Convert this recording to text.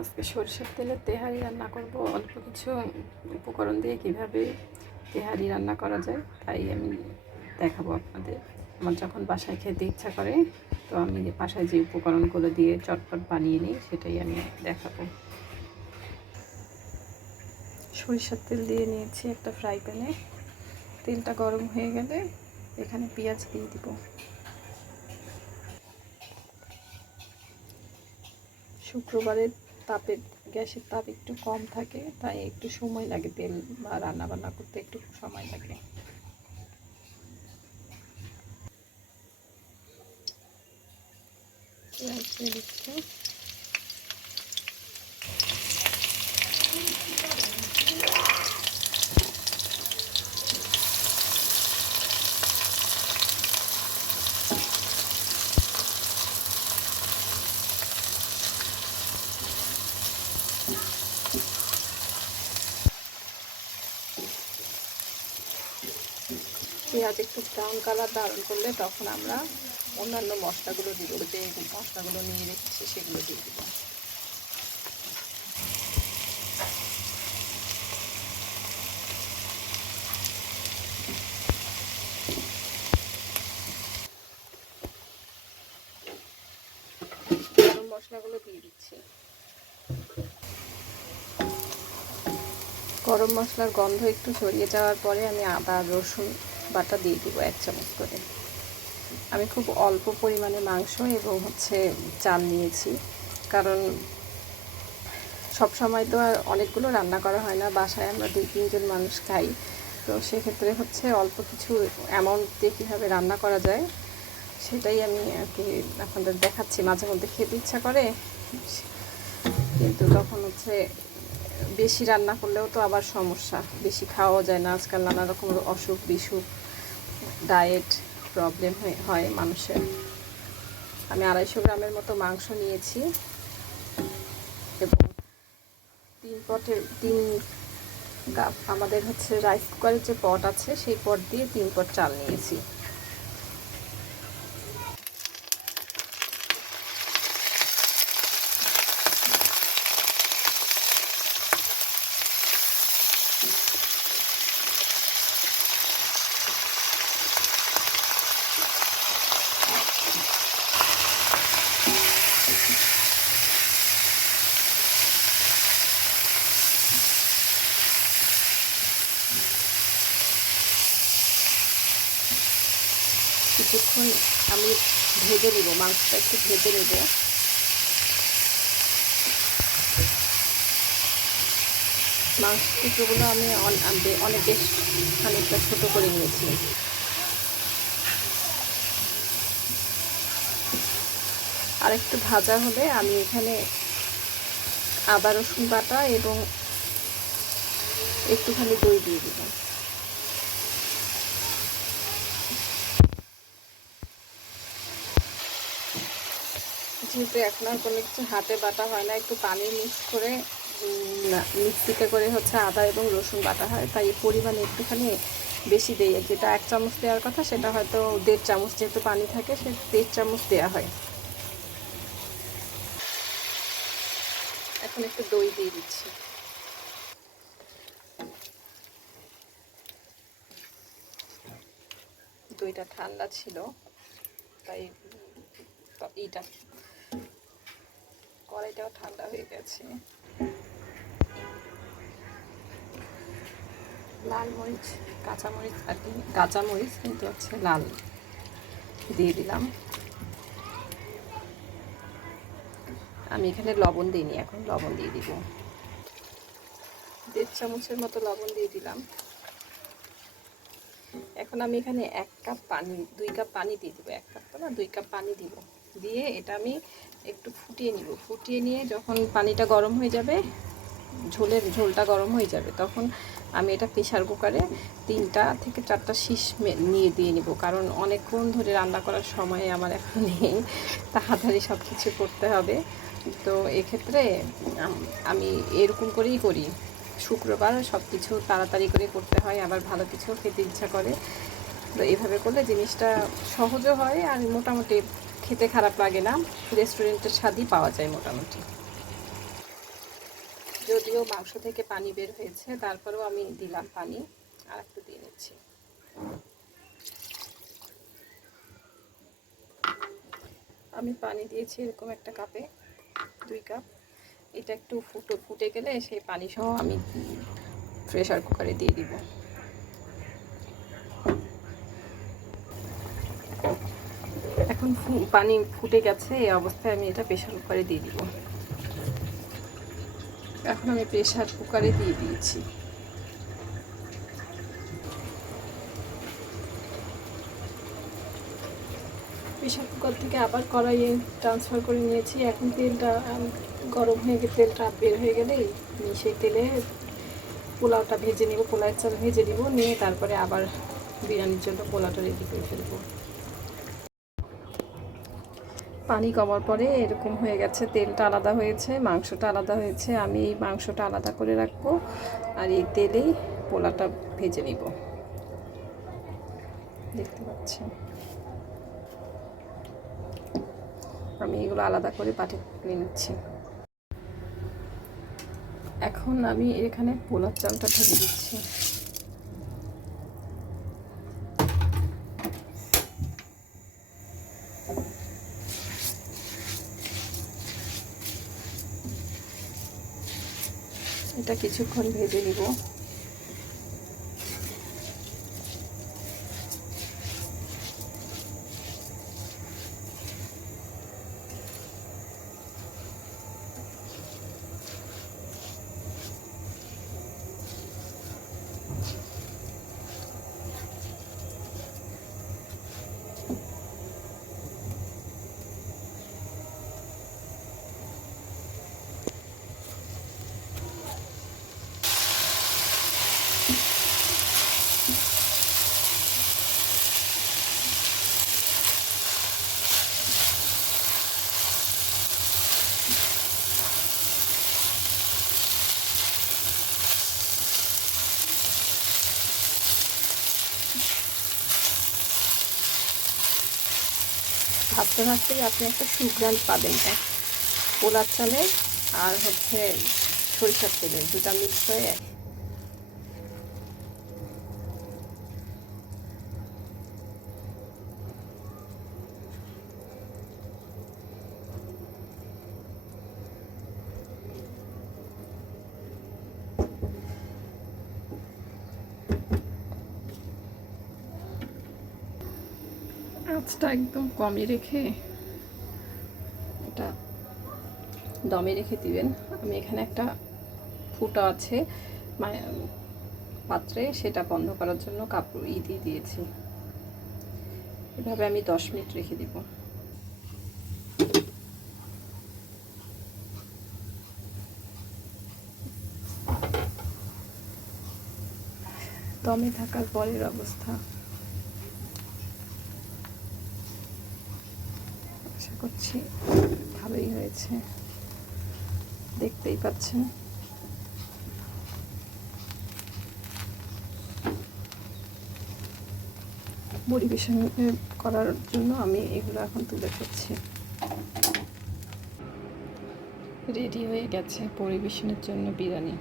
আজকে সরষের তেলে তেহারি রান্না করব। অল্প কিছু উপকরণ দিয়ে কিভাবে তেহারি রান্না করা যায় তাই আমি দেখাবো আপনাদের। আমার যখন বাসায় খেতে ইচ্ছা করে তো আমি বাসায় যে উপকরণগুলো দিয়ে চটপট বানিয়ে নিই সেটাই আমি দেখাবো। সরিষার তেল দিয়ে নিয়েছি একটা ফ্রাই প্যানে। তেলটা গরম হয়ে গেলে এখানে পেঁয়াজ দিয়ে দিব। শুক্রবারের তাপের গ্যাসের তাপ একটু কম থাকে, তাই একটু সময় লাগে, তেল বা রান্না বান্না করতে একটু সময় লাগে। পেঁয়াজ দিয়ে দিচ্ছি। পেঁয়াজ একটু ব্রাউন কালার ধারণ করলে তখন আমরা অন্যান্য মশলাগুলো দিব, যে মশলাগুলো নিয়ে রেখেছি সেগুলো দিয়ে দিব। গরম মশলাগুলো দিয়ে দিচ্ছি। গরম মশলার গন্ধ একটু ছড়িয়ে যাওয়ার পরে আমি আদা রসুন বাটা দিয়ে দিব 1 চামচ করে। আমি খুব অল্প পরিমাণে মাংস এবং চাল নিয়েছি, কারণ সব সময় তো আর অনেকগুলো রান্না করা হয় না, বাসায় আমরা 2-3 জন মানুষ খাই। তো সেক্ষেত্রে অল্প কিছু অ্যামাউন্ট দিয়ে কীভাবে রান্না করা যায় সেটাই আমি আর কি আপনাদের দেখাচ্ছি। মাঝে মধ্যে খেতে ইচ্ছা করে, কিন্তু তখন বেশি রান্না করলেও তো আবার সমস্যা, বেশি খাওয়াও যায় না। আজকাল নানা রকম অসুখ বিসুখ, ডায়েট প্রবলেম হয় মানুষের। আমি 250 গ্রামের মতো মাংস নিয়েছি এবং 3 কাপ আমাদের রাইস কুকারের যে পট আছে সেই পট দিয়ে 3 পট চাল নিয়েছি। কিছুক্ষণ আমি ভেজে নিব, মাংসটা একটু ভেজে নিব। মাংস টুকরোগুলো আমি অনেক বেশ খানিকটা ছোটো করে নিয়েছি। আর একটু ভাজা হলে আমি এখানে আদা রসুন বাটা এবং একটুখানি দই দিয়ে দিলাম। যেহেতু এখন আর কোনো কিছু হাতে বাটা হয় না, একটু পানি মিক্স করে মিক্সিতে করে আদা এবং রসুন বাটা হয়, তাই পরিমাণে একটুখানি বেশি দেই। যেটা 1 চামচ দেওয়ার কথা সেটা হয়তো 1.5 চামচ, যেহেতু পানি থাকে সে 1.5 চামচ দেওয়া হয়। এখন একটু দই দিয়ে দিচ্ছি। দইটা ঠান্ডা ছিল, তাই এইটা কড়াইটাও ঠান্ডা হয়ে গেছে। লাল মরিচ, কাঁচামরিচ আর কি, কাঁচামরিচ কিন্তু লাল দিয়ে দিলাম। আমি এখানে লবণ দিইনি, এখন লবণ দিয়ে দিব। 1.5 চামচের মতো লবণ দিয়ে দিলাম। এখন আমি এখানে 1 কাপ পানি, 2 কাপ পানি দিয়ে দিব। 1 কাপ তো না, 2 কাপ পানি দিব। দিয়ে এটা আমি একটু ফুটিয়ে নিব। ফুটিয়ে নিয়ে যখন পানিটা গরম হয়ে যাবে, ঝোলটা গরম হয়ে যাবে, তখন আমি এটা প্রেসার কুকারে 3টা থেকে 4টা শীষ নিয়ে দিয়ে নিব, কারণ অনেকক্ষণ ধরে রান্না করার সময় আমার এখন নেই, তাড়াতাড়ি সব কিছু করতে হবে। তো এক্ষেত্রে আমি এরকম করেই করি। শুক্রবার সব কিছু তাড়াতাড়ি করে করতে হয়, আবার ভালো কিছু খেতে ইচ্ছা করে। তো এইভাবে করলে জিনিসটা সহজও হয় আর মোটামুটি খেতে খারাপ লাগে না, রেস্টুরেন্টের স্বাদই পাওয়া যায় মোটামুটি। যদিও মাংস থেকে পানি বের হয়েছে, তারপরেও আমি দিলাম পানি, আর একটু দিয়ে নিচ্ছি। আমি পানি দিয়েছি এরকম একটা কাপে, 2 কাপ। এটা একটু ফুটে গেলে সেই পানি সহ আমি প্রেসার কুকারে দিয়ে দিব। এখন পানি ফুটে গেছে, এই অবস্থায় আমি এটা প্রেসার কুকারে দিয়ে দিব। এখন আমি প্রেসার কুকারে দিয়ে দিয়েছি। প্রেসার কুকার থেকে আবার কড়াইয়ে ট্রান্সফার করে নিয়েছি। এখন তেলটা গরম হয়ে গেলে, তেলটা বের হয়ে গেলেই সেই তেলে পোলাওটা ভেজে নেব, পোলাওয়ের চাল ভেজে নিব, নিয়ে তারপরে আবার বিরিয়ানির জন্য পোলাওটা রেডি করে ফেলবো। পানি কমার পরে এরকম হয়ে গেছে, তেলটা আলাদা হয়েছে, মাংসটা আলাদা হয়েছে। আমি এই মাংসটা আলাদা করে রাখবো, আর এই তেলেই পোলাওটা ভেজে নিব। দেখতে পাচ্ছেন আমি এগুলো আলাদা করে পাটে তুলে নিচ্ছি। এখন আমি এখানে পোলার চালটা ঢেলে দিচ্ছি। এটা কিছুক্ষণ ভেজে নিব। ভাবতে ভাবতেই আপনি একটা সুঘ্রাণ পাবেন, পোলার চালের আর হচ্ছে সরিষার তেলের দুটা মিক্স হয়ে। আঁচটা একদম কমই রেখে এটা দমে রেখে দিবেন। আমি এখানে একটা ফুটা আছে পাত্রে, সেটা বন্ধ করার জন্য কাপড় দিয়ে দিয়েছি। এভাবে আমি 10 মিনিট রেখে দিব। দমে থাকার পরের অবস্থা আশা করছি ভালোই হয়েছে, দেখতেই পাচ্ছেন। পরিবেশন করার জন্য আমি এগুলো এখন তুলে ফেলছি। রেডি হয়ে গেছে পরিবেশনের জন্য বিরিয়ানি।